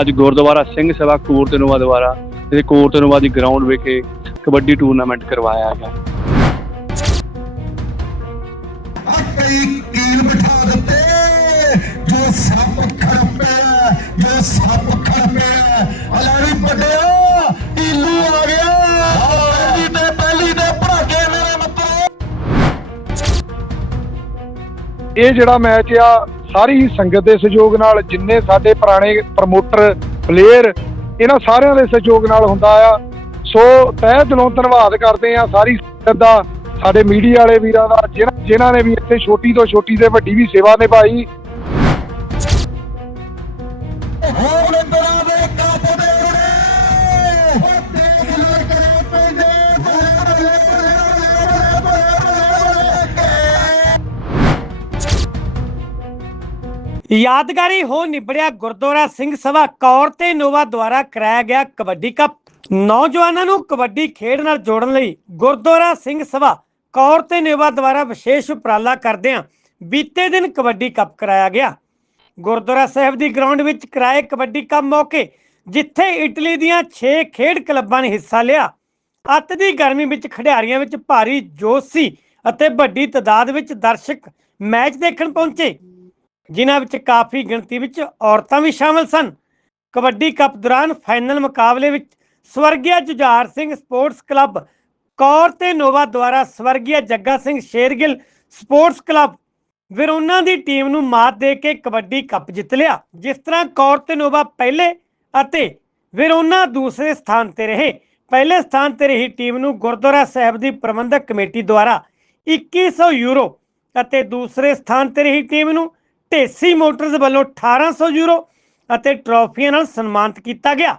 ਅੱਜ ਗੁਰਦੁਆਰਾ ਸਿੰਘ ਸਭਾ ਕੋਰਤਨੋਵਾ ਦੁਆਰਾ ਤੇ ਕੋਰਤਨੋਵਾ ਦੀ ਗਰਾਊਂਡ ਵਿਖੇ ਕਬੱਡੀ ਟੂਰਨਾਮੈਂਟ ਕਰਵਾਇਆ ਗਿਆ। ਕਈ ਕੀਲ ਬਿਠਾ ਦਿੱਤੇ ਜੋ ਸੱਪ ਖੜਪਿਆ ਜੋ ਸੱਪ ਖੜਪਿਆ। ਅਲਾਰੀ ਪਟਿਆ ਢੀਲੂ ਆ ਗਿਆ। ਪਹਿਲੀ ਤੇ ਪਹਿਲੀ ਤੇ ਭੜਾਕੇ ਮੇਰੇ ਮਿੱਤਰੋ। ਇਹ ਜਿਹੜਾ ਮੈਚ ਆ ਸਾਰੀ ਸੰਗਤ ਦੇ ਸਹਿਯੋਗ ਨਾਲ ਜਿੰਨੇ ਸਾਡੇ ਪੁਰਾਣੇ ਪ੍ਰਮੋਟਰ ਪਲੇਅਰ ਇਹਨਾਂ ਸਾਰਿਆਂ ਦੇ ਸਹਿਯੋਗ ਨਾਲ ਹੁੰਦਾ ਆ। ਸੋ ਤਹਿ ਦਿਲੋਂ ਧੰਨਵਾਦ ਕਰਦੇ ਆ ਸਾਰੀ ਸੰਗਤ ਦਾ, ਸਾਡੇ ਮੀਡੀਆ ਵਾਲੇ ਵੀਰਾਂ ਦਾ, ਜਿਨ੍ਹਾਂ ਜਿਨ੍ਹਾਂ ਨੇ ਵੀ ਇੱਥੇ ਛੋਟੀ ਤੋਂ ਛੋਟੀ ਤੇ ਵੱਡੀ ਵੀ ਸੇਵਾ ਨਿਭਾਈ। ਯਾਦਗਾਰੀ ਹੋ ਨਿਬੜਿਆ ਗੁਰਦੁਆਰਾ ਸਿੰਘ ਸਭਾ ਕੌਰ ਤੇ ਨੋਵਾ ਦੁਆਰਾ ਕਰਾਇਆ ਗਿਆ ਕਬੱਡੀ ਕੱਪ। ਨੌਜਵਾਨਾਂ ਨੂੰ ਕਬੱਡੀ ਖੇਡ ਨਾਲ ਜੋੜਨ ਲਈ ਗੁਰਦੁਆਰਾ ਸਿੰਘ ਸਭਾ ਕੌਰ ਤੇ ਨੋਵਾ ਦੁਆਰਾ ਵਿਸ਼ੇਸ਼ ਉਪਰਾਲਾ ਕਰਦਿਆਂ ਬੀਤੇ ਦਿਨ ਕਬੱਡੀ ਕੱਪ ਕਰਾਇਆ ਗਿਆ। ਗੁਰਦੁਆਰਾ ਸਾਹਿਬ ਦੀ ਗਰਾਊਂਡ ਵਿੱਚ ਕਰਾਏ ਕਬੱਡੀ ਕੱਪ ਮੌਕੇ, ਜਿੱਥੇ ਇਟਲੀ ਦੀਆਂ 6 ਖੇਡ ਕਲੱਬਾਂ ਨੇ ਹਿੱਸਾ ਲਿਆ। ਅੱਤ ਦੀ ਗਰਮੀ ਵਿੱਚ ਖਿਡਾਰੀਆਂ ਵਿੱਚ ਭਾਰੀ ਜੋਸ਼ ਸੀ ਅਤੇ ਵੱਡੀ ਤਾਦਾਦ ਵਿੱਚ ਦਰਸ਼ਕ ਮੈਚ ਦੇਖਣ ਪਹੁੰਚੇ। ਜਿਨ੍ਹਾਂ ਵਿੱਚ ਕਾਫੀ ਗਿਣਤੀ ਵਿੱਚ ਔਰਤਾਂ ਵੀ ਸ਼ਾਮਲ ਸਨ। ਕਬੱਡੀ ਕੱਪ ਦੌਰਾਨ ਫਾਈਨਲ ਮੁਕਾਬਲੇ ਵਿੱਚ ਸਵਰਗੀਆ ਜੁਝਾਰ ਸਿੰਘ ਸਪੋਰਟਸ ਕਲੱਬ, ਕੌਰ ਤੇ ਨੋਵਾ ਦੁਆਰਾ ਸਵਰਗੀਆ Jagga Singh Shergill sports club Verona ਦੀ ਟੀਮ ਨੂੰ ਮਾਤ ਦੇ ਕੇ ਕਬੱਡੀ ਕੱਪ ਜਿੱਤ ਲਿਆ, ਜਿਸ ਤਰ੍ਹਾਂ ਕੌਰ ਤੇ ਨੋਵਾ ਪਹਿਲੇ ਅਤੇ ਵਿਰੋਨਾ ਦੂਸਰੇ ਸਥਾਨ ਤੇ ਰਹੇ। ਪਹਿਲੇ ਸਥਾਨ ਤੇ ਰਹੀ ਟੀਮ ਨੂੰ ਗੁਰਦੁਆਰਾ ਸਾਹਿਬ ਦੀ ਪ੍ਰਬੰਧਕ ਕਮੇਟੀ ਦੁਆਰਾ 2100 ਯੂਰੋ ਅਤੇ ਦੂਸਰੇ ਸਥਾਨ ਤੇ ਰਹੀ ਟੀਮ ਨੂੰ ਢੇਸੀ ਮੋਟਰਜ਼ ਵੱਲੋਂ 1800 ਯੂਰੋ ਅਤੇ ਟਰਾਫੀਆਂ ਨਾਲ ਸਨਮਾਨਿਤ ਕੀਤਾ ਗਿਆ।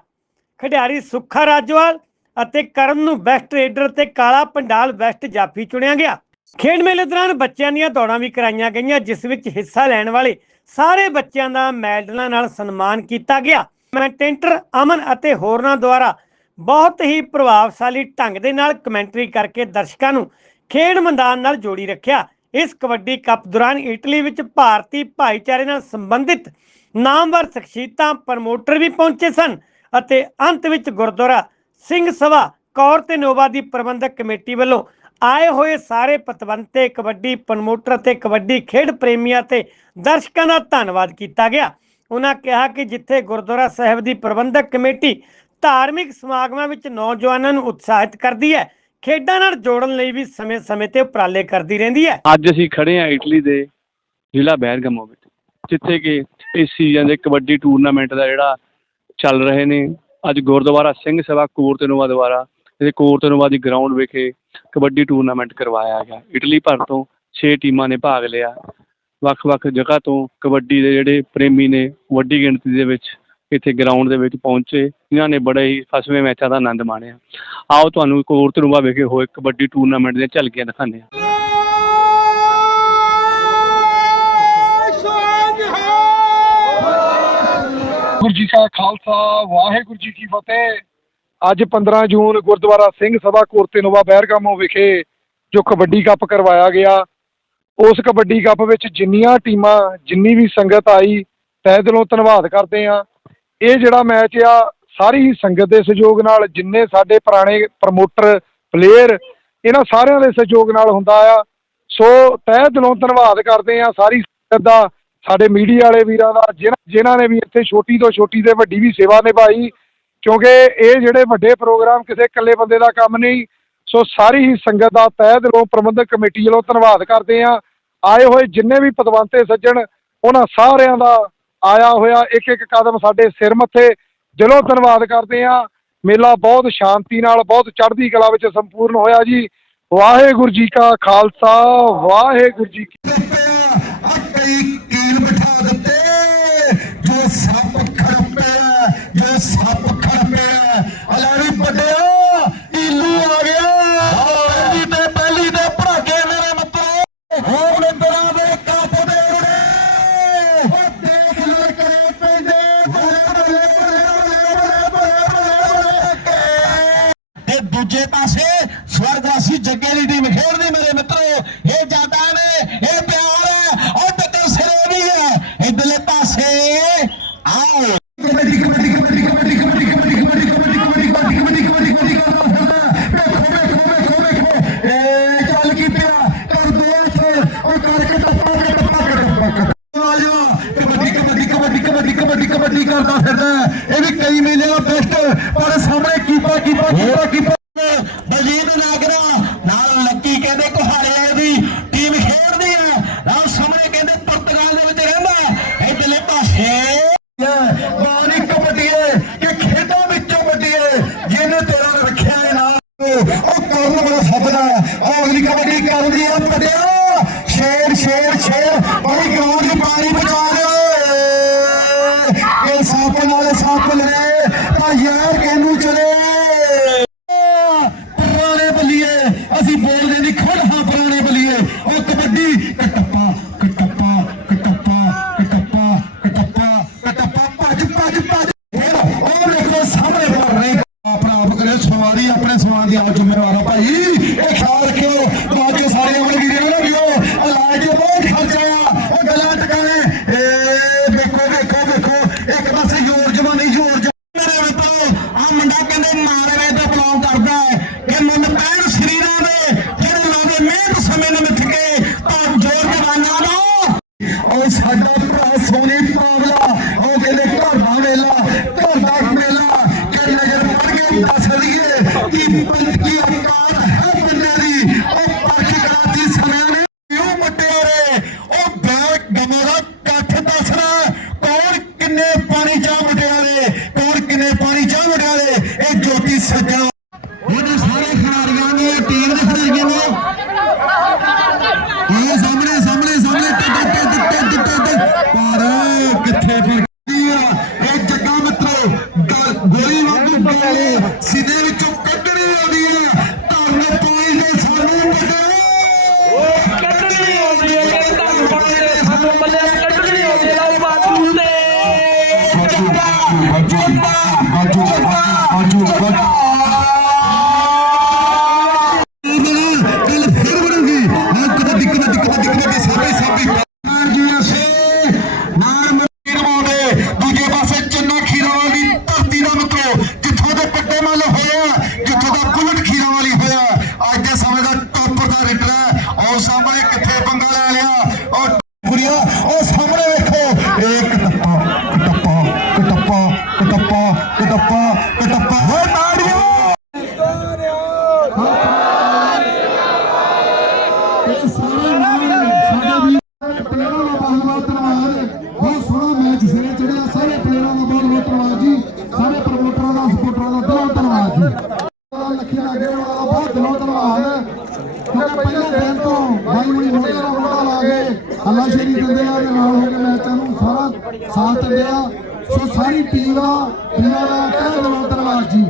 ਖਿਡਾਰੀ ਸੁੱਖਾ ਰਾਜਵਾਲ ਅਤੇ ਕਰਨ ਨੂੰ ਬੈਸਟ ਰੇਡਰ ਤੇ ਕਾਲਾ ਪੰਡਾਲ ਬੈਸਟ ਜਾਫੀ ਚੁਣਿਆ ਗਿਆ। ਖੇਡ ਮੇਲੇ ਦੌਰਾਨ ਬੱਚਿਆਂ ਦੀਆਂ ਦੌੜਾਂ ਵੀ ਕਰਾਈਆਂ ਗਈਆਂ, ਜਿਸ ਵਿੱਚ ਹਿੱਸਾ ਲੈਣ ਵਾਲੇ ਸਾਰੇ ਬੱਚਿਆਂ ਦਾ ਮੈਡਲਾਂ ਨਾਲ ਸਨਮਾਨ ਕੀਤਾ ਗਿਆ। ਕਮੈਂਟੇਟਰ ਅਮਨ ਅਤੇ ਹੋਰਨਾਂ ਦੁਆਰਾ ਬਹੁਤ ਹੀ ਪ੍ਰਭਾਵਸ਼ਾਲੀ ਢੰਗ ਦੇ ਨਾਲ ਕਮੈਂਟਰੀ ਕਰਕੇ ਦਰਸ਼ਕਾਂ ਨੂੰ ਖੇਡ ਮੈਦਾਨ ਨਾਲ ਜੋੜੀ ਰੱਖਿਆ। ਇਸ ਕਬੱਡੀ ਕੱਪ ਦੌਰਾਨ ਇਟਲੀ ਵਿੱਚ ਭਾਰਤੀ ਭਾਈਚਾਰੇ ਨਾਲ ਸੰਬੰਧਿਤ ਨਾਮਵਰ ਸ਼ਖਸੀਅਤਾਂ, ਪ੍ਰਮੋਟਰ ਵੀ ਪਹੁੰਚੇ ਸਨ ਅਤੇ ਅੰਤ ਵਿੱਚ ਗੁਰਦੁਆਰਾ ਸਿੰਘ ਸਭਾ, ਕੌਰ ਤੇ ਨੋਵਾ ਦੀ ਪ੍ਰਬੰਧਕ ਕਮੇਟੀ ਵੱਲੋਂ ਆਏ ਹੋਏ ਸਾਰੇ ਪਤਵੰਤੇ, ਕਬੱਡੀ ਪ੍ਰਮੋਟਰ ਤੇ ਕਬੱਡੀ ਖੇਡ ਪ੍ਰੇਮੀਆਂ ਤੇ ਦਰਸ਼ਕਾਂ ਦਾ ਧੰਨਵਾਦ ਕੀਤਾ ਗਿਆ। ਉਹਨਾਂ ਕਿਹਾ ਕਿ ਜਿੱਥੇ ਗੁਰਦੁਆਰਾ ਸਾਹਿਬ ਦੀ ਪ੍ਰਬੰਧਕ ਕਮੇਟੀ ਧਾਰਮਿਕ ਸਮਾਗਮਾਂ ਵਿੱਚ ਨੌਜਵਾਨਾਂ ਨੂੰ ਉਤਸ਼ਾਹਿਤ ਕਰਦੀ ਹੈ ਖੇਡਾਂ ਨਾਲ ਜੋੜਨ ਲਈ ਵੀ ਸਮੇਂ-ਸਮੇਂ ਤੇ ਉਪਰਾਲੇ ਕਰਦੀ ਰਹਿੰਦੀ ਹੈ। ਅੱਜ ਅਸੀਂ ਖੜੇ ਹਾਂ ਇਟਲੀ ਦੇ ਜ਼ਿਲ੍ਹਾ ਬੈਰਗਮੋ ਵਿੱਚ, ਜਿੱਥੇ ਕਿ ਇਸ ਸੀਜ਼ਨ ਦੇ ਕਬੱਡੀ ਟੂਰਨਾਮੈਂਟ ਦਾ ਜਿਹੜਾ ਚੱਲ ਰਹੇ ਨੇ। ਅੱਜ ਗੁਰਦੁਆਰਾ ਸਿੰਘ ਸਭਾ ਕੋਰਤਨੋਵਾ ਦੁਆਰਾ ਤੇ ਕੋਰਤਨੋਵਾ ਦੀ ਗਰਾਊਂਡ ਵਿਖੇ ਕਬੱਡੀ ਟੂਰਨਾਮੈਂਟ ਕਰਵਾਇਆ ਗਿਆ। ਇਟਲੀ ਭਰ ਤੋਂ 6 ਟੀਮਾਂ ਨੇ ਭਾਗ ਲਿਆ। ਵੱਖ-ਵੱਖ ਜਗ੍ਹਾ ਤੋਂ ਕਬੱਡੀ ਦੇ ਜਿਹੜੇ ਪ੍ਰੇਮੀ ਨੇ, ਵੱਡੀ ਗਿਣਤੀ ਦੇ ਵਿੱਚ ਇੱਥੇ ਗਰਾਊਂਡ ਦੇ ਵਿੱਚ ਪਹੁੰਚੇ। ਇਹਨਾਂ ਨੇ ਬੜੇ ਹੀ ਫਸਵੇਂ ਮੈਚਾਂ ਦਾ ਆਨੰਦ ਮਾਣਿਆ। ਆਓ ਤੁਹਾਨੂੰ ਕੋਰਤਨੋਵਾ ਵਿਖੇ ਹੋਏ ਕਬੱਡੀ ਟੂਰਨਾਮੈਂਟ ਦੀਆਂ ਝਲਕੀਆਂ ਦਿਖਾਉਂਦੇ ਹਾਂ। ਵਾਹਿਗੁਰੂ ਜੀ ਕਾ ਖਾਲਸਾ, ਵਾਹਿਗੁਰੂ ਜੀ ਕੀ ਫਤਿਹ। ਅੱਜ 15 ਜੂਨ ਗੁਰਦੁਆਰਾ ਸਿੰਘ ਸਭਾ ਕੋਰਤੇਨੋਵਾ ਬਹਿਰਗਾਮੋ ਵਿਖੇ ਜੋ ਕਬੱਡੀ ਕੱਪ ਕਰਵਾਇਆ ਗਿਆ, ਉਸ ਕਬੱਡੀ ਕੱਪ ਵਿੱਚ ਜਿੰਨੀਆਂ ਟੀਮਾਂ, ਜਿੰਨੀ ਵੀ ਸੰਗਤ ਆਈ, ਤਹਿ ਦਿਲੋਂ ਧੰਨਵਾਦ ਕਰਦੇ ਆ ਇਹ ਜਿਹੜਾ ਮੈਚ ਆ, ਸਾਰੀ ਹੀ ਸੰਗਤ ਦੇ ਸਹਿਯੋਗ ਨਾਲ ਜਿੰਨੇ ਸਾਡੇ ਪੁਰਾਣੇ ਪ੍ਰਮੋਟਰ ਪਲੇਅਰ ਇਹਨਾਂ ਸਾਰਿਆਂ ਦੇ ਸਹਿਯੋਗ ਨਾਲ ਹੁੰਦਾ ਆ। ਸੋ ਤਹਿ ਦਿਲੋਂ ਧੰਨਵਾਦ ਕਰਦੇ ਆ ਸਾਰੀ ਸੰਗਤ ਦਾ, ਸਾਡੇ ਮੀਡੀਆ ਵਾਲੇ ਵੀਰਾਂ ਦਾ, ਜਿਨ੍ਹਾਂ ਜਿਨ੍ਹਾਂ ਨੇ ਵੀ ਇੱਥੇ ਛੋਟੀ ਤੋਂ ਛੋਟੀ ਤੇ ਵੱਡੀ ਵੀ ਸੇਵਾ ਨਿਭਾਈ। ਕਿਉਂਕਿ ਇਹ ਜਿਹੜੇ ਵੱਡੇ ਪ੍ਰੋਗਰਾਮ ਕਿਸੇ ਇਕੱਲੇ ਬੰਦੇ ਦਾ ਕੰਮ ਨਹੀਂ। ਸੋ ਸਾਰੀ ਹੀ ਸੰਗਤ ਦਾ ਤਹਿ ਦਿਲੋਂ ਪ੍ਰਬੰਧਕ ਕਮੇਟੀ ਵੱਲੋਂ ਧੰਨਵਾਦ ਕਰਦੇ ਆ ਆਏ ਹੋਏ ਜਿੰਨੇ ਵੀ ਪਦਵੰਤੇ ਸੱਜਣ, ਉਹਨਾਂ ਸਾਰਿਆਂ ਦਾ ਆਇਆ ਹੋਇਆ ਇੱਕ ਇੱਕ ਕਦਮ ਸਾਡੇ ਸਿਰ ਮੱਥੇ। ਦਿਲੋਂ ਧੰਨਵਾਦ ਕਰਦੇ ਆ ਮੇਲਾ ਬਹੁਤ ਸ਼ਾਂਤੀ ਨਾਲ, ਬਹੁਤ ਚੜ੍ਹਦੀ ਕਲਾ ਵਿੱਚ ਸੰਪੂਰਨ ਹੋਇਆ ਜੀ। ਵਾਹਿਗੁਰੂ ਜੀ ਕਾ ਖਾਲਸਾ, ਵਾਹਿਗੁਰੂ ਜੀ ਕੀ ਕਈ ਕੀਲ ਬਿਠਾ ਦਿੱਤੇ। ਜੋ ਸੱਪ ਖੜਪਿਆ ਜੋ ਸੱਪ ਸ਼ੇਰ ਸ਼ੇਰ, ਭਾਈ ਗਾਂ ਦੀ ਪਾਣੀ ਬਚਾ ਲਿਓ। ਇਹ ਸਾਪ ਨਾਲ ਸਾਪ ਲੜੇ, ਤਾਂ ਯਾਰ ਕਿਹਨੂੰ ਚਲੇ ਪੁਰਾਣੇ ਬਲੀਏ, ਅਸੀਂ ਬੋਲਦੇ ਨਹੀਂ, ਖੁਦ ਹਾਂ ਪੁਰਾਣੇ ਬਲੀਏ। ਉਹ ਕਬੱਡੀ, ਕਟੱਪਾ ਕਟੱਪਾ ਕਟੱਪਾ ਕਟੱਪਾ ਕਟੱਪਾ ਕਟੱਪਾ, ਭੱਜ ਭੱਜ ਭੱਜ। ਫੇਰ ਉਹ ਦੇਖੋ ਸਾਹਮਣੇ ਬੋਲ ਰਹੇ ਆਪਣਾ ਆਪ ਕਰੇ ਸਵਾਰੀ, ਆਪਣੇ ਸਵਾਨ ਦੀ ਆਪ ਜ਼ਿੰਮੇਵਾਰ ਆ ਭਾਈ। ਸੀਨੇ ਵਿੱਚੋਂ ਕੱਢਣੀ ਆਉਂਦੀ ਹੈ ਧੰਨ ਕੋਈ ਨਹੀਂ ਸਾਨੂੰ ਪਤਾ ਉਹ ਕੱਢਣੀ ਆਉਂਦੀ ਹੈ ਧੰਨ ਕੋਈ ਨਹੀਂ ਸਾਨੂੰ ਪਤਾ ਕੱਢਣੀ ਆਉਂਦੀ ਹੈ ਲਾਈ ਬਾਜੂ ਤੇ ਬਾਜੂ ਬਾਜੂ ਬਾਜੂ ਬਾਜੂ। ਕਟੱਪਾ ਹੋ ਤਾੜੀਆਂ ਅੱਲਾ ਸ਼ਰੀਫ ਦਿੰਦੇ ਆ ਨਾਲ ਹੋ ਕੇ ਮੈਚਾਂ ਨੂੰ ਸਾਰਾ ਸਾਥ ਦਿੰਦੇ ਆ ਸੋ ਸਾਰੀ ਟੀਮ ਦਾ ਧੰਨਵਾਦ ਦਰਬਾਰ ਜੀ।